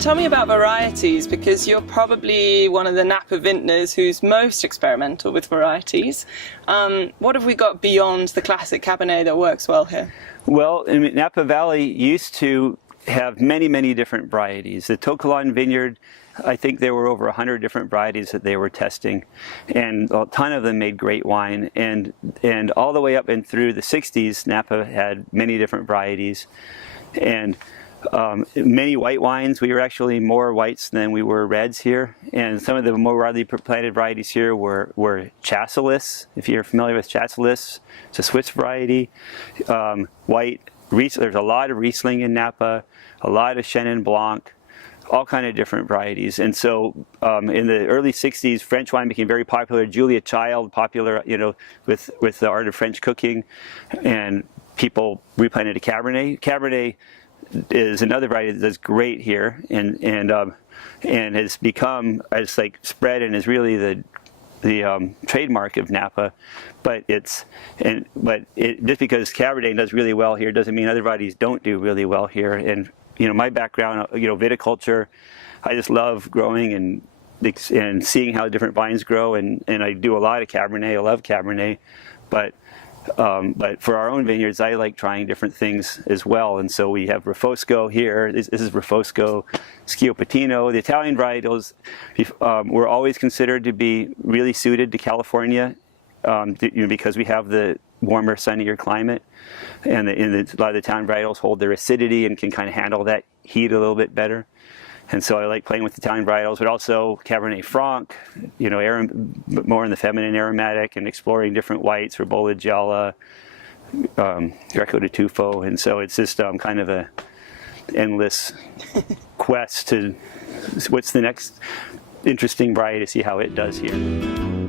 tell me about varieties, because you're probably one of the Napa vintners who's most experimental with varieties. What have we got beyond the classic Cabernet that works well here? Well, in Napa Valley used to have many, many different varieties. The To Kalon vineyard, I think there were over 100 different varieties that they were testing, and a ton of them made great wine. And all the way up and through the 60s, Napa had many different varieties, and many white wines. We were actually more whites than we were reds here, and some of the more widely planted varieties here were Chasselas. If you're familiar with Chasselas, it's a Swiss variety. White, there's a lot of Riesling in Napa, a lot of Chenin Blanc, all kind of different varieties. And so in the early 60s, French wine became very popular. Julia Child, popular, you know, with the art of French cooking, and people replanted to Cabernet. Cabernet is another variety that's great here, and has become, it's like spread and is really the trademark of Napa. But just because Cabernet does really well here doesn't mean other varieties don't do really well here. And you know, my background, you know, viticulture, I just love growing and seeing how different vines grow, and I do a lot of Cabernet. I love Cabernet, but for our own vineyards, I like trying different things as well. And so we have refosco here. This is refosco, Schiopatino. The Italian varietals were always considered to be really suited to California, you know, because we have the warmer, sunnier climate, and a lot of the Italian varietals hold their acidity and can kind of handle that heat a little bit better. And so I like playing with Italian varietals, but also Cabernet Franc, you know, more in the feminine aromatic, and exploring different whites, ribolla, gialla, greco to tuffo. And so it's just kind of a endless quest to what's the next interesting variety to see how it does here.